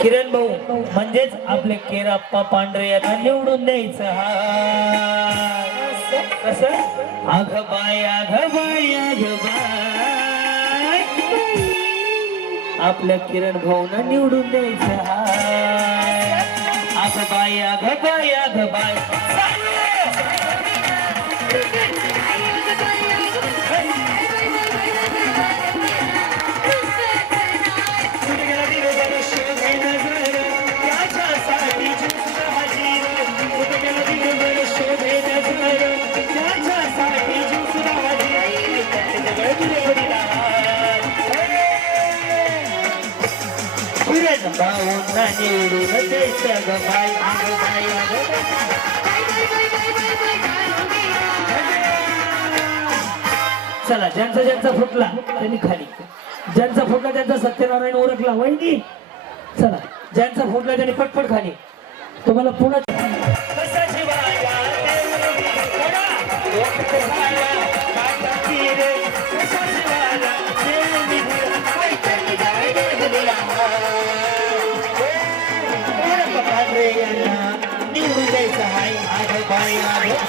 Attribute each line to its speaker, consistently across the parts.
Speaker 1: किरण भाऊ म्हणजेच आपले केराप्पा पांढरे यांना निवडून द्यायचं. हा. कसं? आघ बाय आघ बाय आघ बाय. आपल्या किरण भाऊना निवडून द्यायचं. हा. आघ बाय आघ बाय आघ बाय. निवडून चला ज्यांचा ज्यांचा फुटला त्यांनी खाली. ज्यांचा फुटला त्यांचा सत्यनारायण ओळखला वहिनी चला ज्यांचा फुटला त्यांनी पटपट खाली. तुम्हाला पुन्हा Yeah. द्यायचं हाय आग बाय आग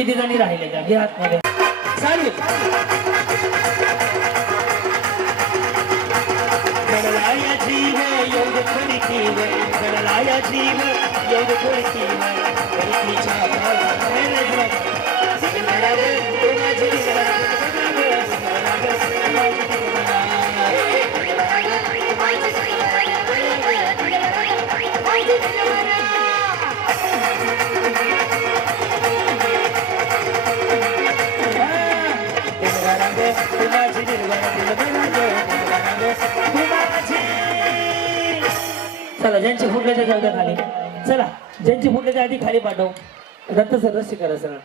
Speaker 1: किती जणी राहिले का? घे आतमध्ये. चालेल गडलाया जीव योग थोडी जीव गडलाया जीव योग थोडी जीव पृथ्वीच्या चला ज्यांची फुटल्याच्या जाऊ द्या खाली. चला ज्यांची फुटल्याच्या आधी खाली पाठव. दत्त सर रस्सी करा सर.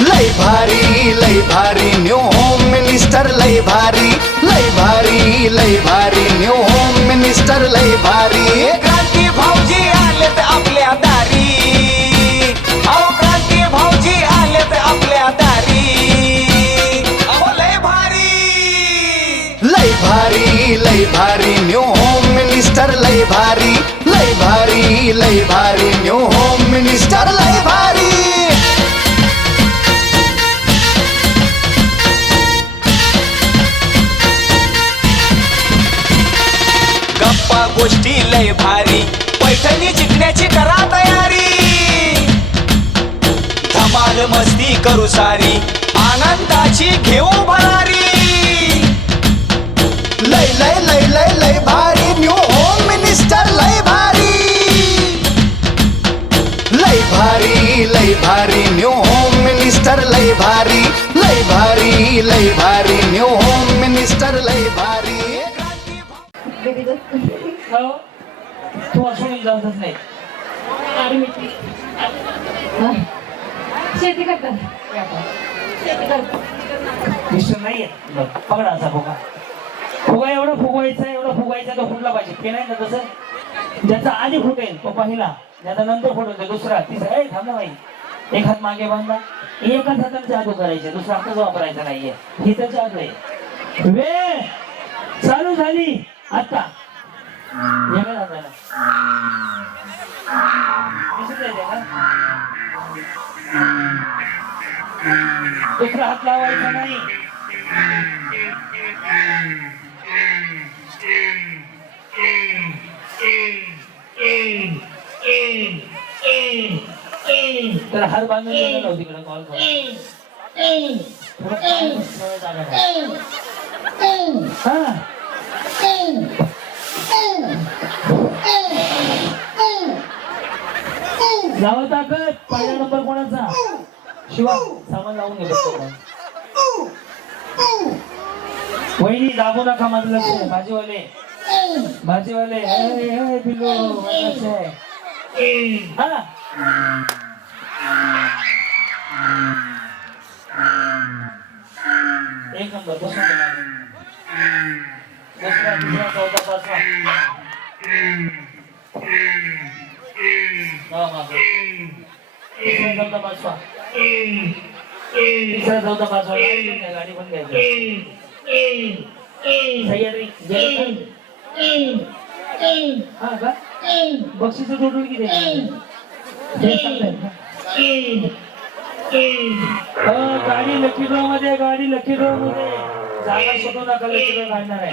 Speaker 2: लय भारी लय भारी न्यू होम मिनिस्टर लय भारी. लय भारी लय भारी न्यू होम मिनिस्टर लय भारी. क्रांती भाऊजी आलेत आपल्या लय भारी लय भारी न्यू होम मिनिस्टर लय भारी लय भारी लय भारी न्यू होम मिनिस्टर लय भारी. गप्पा गोष्टी लय भारी पैठणी जिंकण्याची करा तयारी. धमाल मस्ती करू सारी आनंदाची घेऊ भरारी. भारी लय भारी न्यू होम मिनिस्टर लय भारी लय भारी लय भारी न्यू होम मिनिस्टर लय भारी.
Speaker 1: हो? तू असून जातच नाही.
Speaker 3: शेती करतात.
Speaker 1: दिसून नाहीये पकडा असा फुगा. फुगा एवढा फुगवायचा एवढा फुगवायचा तो फुटला पाहिजे. ते नाही ना तसं? ज्याचा आधी फुटेल तो पहिला. ज्याचा नंतर फोटो दुसरा तिसरा. ए थांब ना बाई. एक हात मागे बांधा. एकच हाताने जादू करायचे दुसरा हातच वापरायचा नाहीये. ही तर जादू आहे. वेळ चालू झाली. आता दुसरा हात लावायचा नाही. तर हात बांधून होतो तिकडे कॉल लावा ताकद. पहिला नंबर कोणाचा? शिवा सामान लावून घे फक्त आपण. वहिनी दाबू नका माझं लक्ष. भाजीवाले. भाजीवाले. पिल्लू. हा? एक नंबर बसून मागे. दुसरा तिसरा चौथा पाचवा हा, मागे. तिसरा चौथा पाचवा तिसरा चौथा पाचवा गाडी पण घ्यायची सह्याद्री गेलं? हा का बक्षीस टोटल किती गाडी लकी मध्ये गाडी लकी मध्ये जागा शोधू नका लकी काढणार आहे